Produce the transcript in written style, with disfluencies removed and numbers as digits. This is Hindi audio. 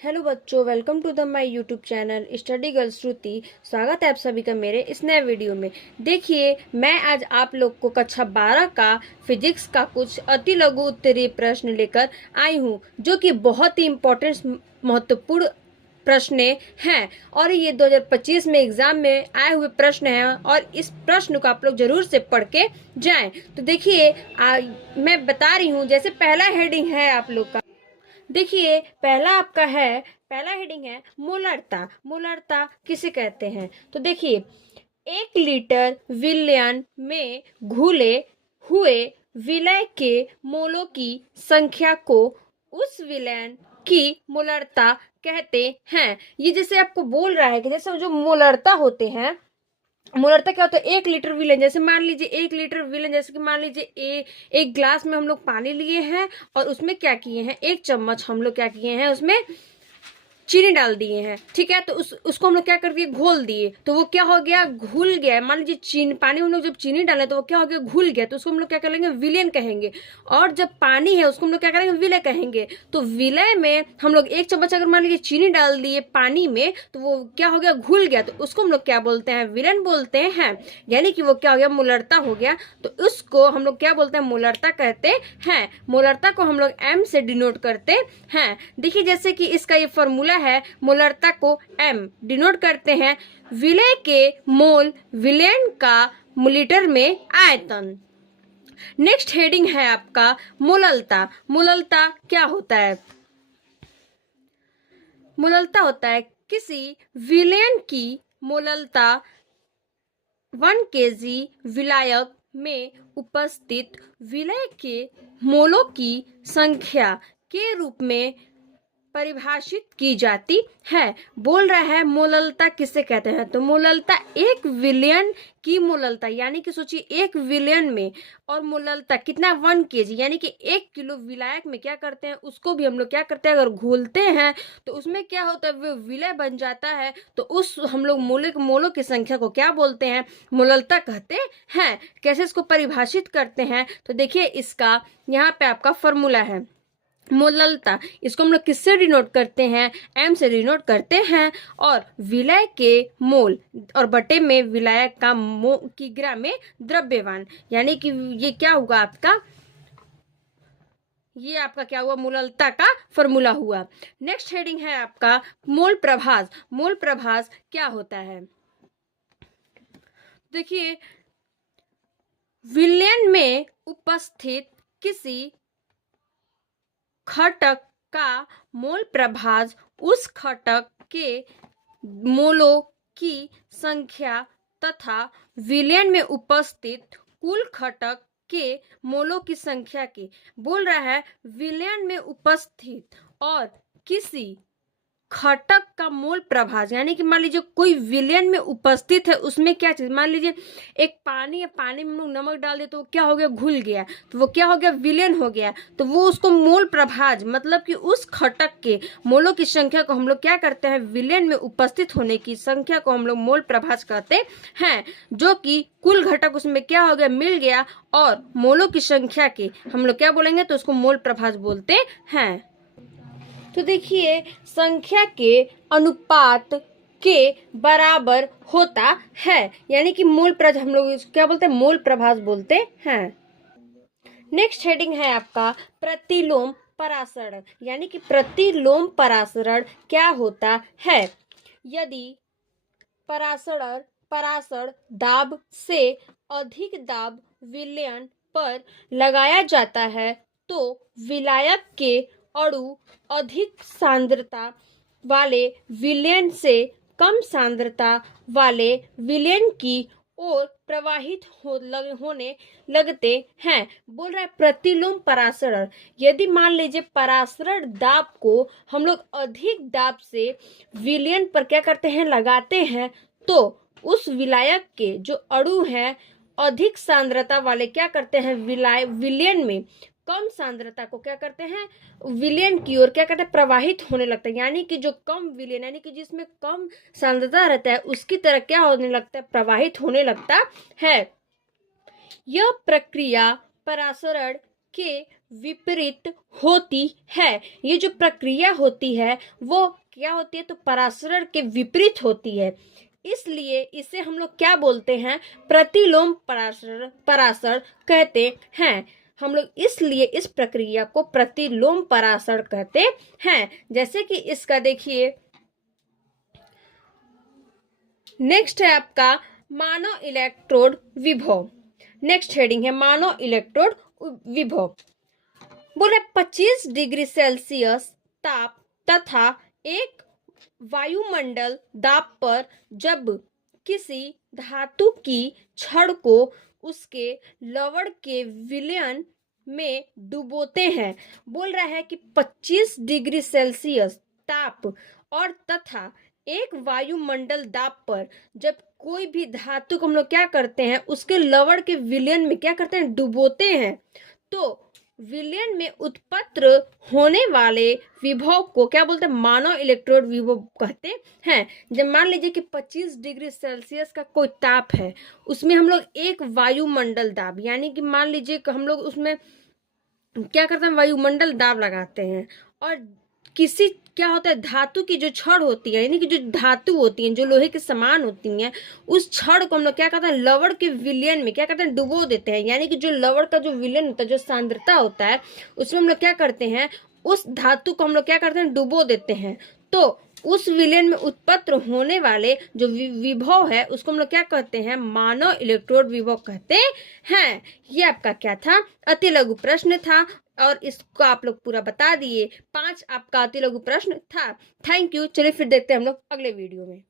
हेलो बच्चों, welcome to the my YouTube channel study girl Shruti. स्वागत है आप सभी का मेरे इस नए वीडियो में। देखिए, मैं आज आप लोग को कक्षा 12 का फिजिक्स का कुछ अति लघु उत्तरीय प्रश्न लेकर आई हूँ, जो कि बहुत ही इम्पोर्टेंट महत्वपूर्ण प्रश्न हैं और ये 2025 में एग्जाम में आए हुए प्रश्न हैं और इस प्रश्न को आप लोग जरूर से पढ़ के जाएं। तो देखिए, मैं बता रही हूँ। जैसे पहला हेडिंग है आप लोग का, देखिए पहला हेडिंग है मोलरता। मोलरता किसे कहते हैं? तो देखिए, 1 लीटर विलयन में घुले हुए विलय के मोलों की संख्या को उस विलयन की मोलरता कहते हैं। ये जैसे आपको बोल रहा है कि जैसे जो मोलरता होते हैं, मोलरता क्या होता है? 1 लीटर विलेन, जैसे मान लीजिए 1 लीटर विलेन, जैसे कि मान लीजिए एक ग्लास में हम लोग पानी लिए हैं और उसमें क्या किए हैं, 1 चम्मच हम लोग क्या किए हैं, उसमें चीनी डाल दिए हैं। ठीक है, तो उसको हम लोग क्या कर दिए, घोल दिए। तो वो क्या हो गया, घुल गया। मान लीजिए चीनी, पानी में हम लोग जब चीनी डालें तो वो क्या हो गया, घुल गया। तो उसको हम लोग क्या करेंगे, विलयन कहेंगे। और जब पानी है उसको हम लोग क्या करेंगे, विलय कहेंगे। तो विलय में हम लोग 1 चम्मच अगर मान लीजिए चीनी डाल दिए पानी में, तो वो क्या हो गया, घुल गया। तो उसको हम लोग क्या बोलते हैं, विलयन बोलते हैं। यानी कि वो क्या हो गया, मोलरता हो गया। तो उसको हम लोग क्या बोलते हैं, मोलरता कहते हैं। मोलरता को हम लोग एम से डिनोट करते हैं। देखिए, जैसे कि इसका ये फॉर्मूला है, मोलरता को एम डिनोट करते हैं। विलय के मोल, विलयन का लीटर में आयतन। नेक्स्ट हेडिंग है आपका मोललता। मोललता क्या होता है? मोललता होता है किसी विलयन की मोललता 1 kg विलायक में उपस्थित विलय के मोलों की संख्या के रूप में परिभाषित की जाती है। बोल रहा है मोललता किसे कहते हैं? तो मोललता 1 विलियन की मोललता, यानी कि सोचिए 1 विलियन में, और मोललता कितना, 1 kg, यानी कि 1 किलो विलायक में क्या करते हैं, उसको भी हम लोग क्या करते हैं, अगर घोलते हैं तो उसमें क्या होता है, वो विलय बन जाता है। तो उस हम लोग मोलों की संख्या को क्या बोलते हैं, मोललता कहते हैं। कैसे इसको परिभाषित करते हैं? तो देखिए, इसका यहाँ पे आपका फॉर्मूला है मोललता। इसको हम लोग किससे डिनोट करते हैं, एम से डिनोट करते हैं। और विलय के मोल और बटे में विलायक का किग्रा में द्रव्यमान, यानी कि ये क्या हुआ आपका, ये आपका क्या हुआ, मोललता का फॉर्मूला हुआ। नेक्स्ट हेडिंग है आपका मोल प्रभाज। मोल प्रभाज क्या होता है? देखिए, विलयन में उपस्थित किसी घटक का मोल प्रभाज उस घटक के मोलों की संख्या तथा विलयन में उपस्थित कुल घटक के मोलों की संख्या के, बोल रहा है विलयन में उपस्थित और किसी घटक का मोल प्रभाज, यानी कि मान लीजिए कोई विलयन में उपस्थित है, उसमें क्या चीज, मान लीजिए एक पानी है, पानी में हम लोग नमक डाल दे तो क्या हो गया, घुल गया। तो वो क्या हो गया, विलयन हो गया। तो वो उसको मोल प्रभाज, मतलब कि उस घटक के मोलों की संख्या को हम लोग क्या करते हैं, विलयन में उपस्थित होने की संख्या को हम लोग मोल प्रभाज कहते हैं। जो कि कुल घटक उसमें क्या हो गया, मिल गया, और मोलों की संख्या के हम लोग क्या बोलेंगे, तो उसको मोल प्रभाज बोलते हैं। तो देखिए, संख्या के अनुपात के बराबर होता है, यानी कि मोल प्रभाज हम लोग क्या बोलते हैं, मोल प्रभाज बोलते हैं। नेक्स्ट हेडिंग है आपका प्रतिलोम परासरण, यानी कि प्रतिलोम परासरण क्या होता है? यदि परासरण दाब से अधिक दाब विलयन पर लगाया जाता है तो विलायक के अणु अधिक सांद्रता वाले विलयन से कम सांद्रता वाले विलयन की ओर प्रवाहित होने लगते हैं। बोल रहा है प्रतिलोम परासरण। यदि मान लीजिए परासरण दाब को हम लोग अधिक दाब से विलयन पर क्या करते हैं, लगाते हैं, तो उस विलायक के जो अणु हैं अधिक सांद्रता वाले क्या करते हैं, विलयन में कम सांद्रता को क्या करते हैं, विलयन की ओर क्या करते हैं, प्रवाहित होने लगता है। यानी कि जो कम विलयन, यानी कि जिसमें कम सांद्रता रहता है, उसकी तरह क्या होने लगता है, प्रवाहित होने लगता है। यह प्रक्रिया परासरण के विपरीत होती है। ये जो प्रक्रिया होती है वो क्या होती है, तो परासरण के विपरीत होती है। इसलिए इसे हम लोग क्या बोलते हैं, प्रतिलोम परासरण परासरण कहते हैं। हम लोग इसलिए इस प्रक्रिया को प्रतिलोम परासरण कहते हैं। जैसे कि इसका देखिए, नेक्स्ट है आपका मानव इलेक्ट्रोड विभव। नेक्स्ट हेडिंग है मानव इलेक्ट्रोड विभव। बोले 25 डिग्री सेल्सियस ताप तथा एक वायुमंडल दाब पर जब किसी धातु की छड़ को उसके लवण के विलयन में डुबोते हैं। बोल रहा है कि 25 डिग्री सेल्सियस ताप और तथा एक वायुमंडल दाब पर जब कोई भी धातु को हम लोग क्या करते हैं, उसके लवण के विलयन में क्या करते हैं, डुबोते हैं, तो विलयन में उत्पन्न होने वाले विभव को क्या बोलते हैं, मानव इलेक्ट्रोड विभव कहते हैं। जब मान लीजिए कि 25 डिग्री सेल्सियस का कोई ताप है, उसमें हम लोग एक वायुमंडल दाब, यानी कि मान लीजिए कि हम लोग उसमें क्या करते हैं, वायुमंडल दाब लगाते हैं, और किसी क्या होता है, धातु की जो छड़ होती है, यानी कि जो धातु होती है जो लोहे के समान होती हैं, उस छड़ को हम लोग क्या कहते हैं, लवण के विलयन में क्या कहते हैं, डुबो देते हैं। यानी कि जो लवण का जो विलयन होता है, जो सांद्रता होता है, उसमें हम लोग क्या करते हैं, उस धातु को हम लोग क्या करते हैं, डुबो देते हैं। तो उस विलयन में उत्पन्न होने वाले जो विभव है उसको हम लोग क्या कहते हैं, मानव इलेक्ट्रोड विभव कहते हैं। ये आपका क्या था, अति लघु प्रश्न था, और इसको आप लोग पूरा बता दिए। 5 आपका अति लघु प्रश्न था। Thank you. चलिए फिर देखते हैं हम लोग अगले वीडियो में।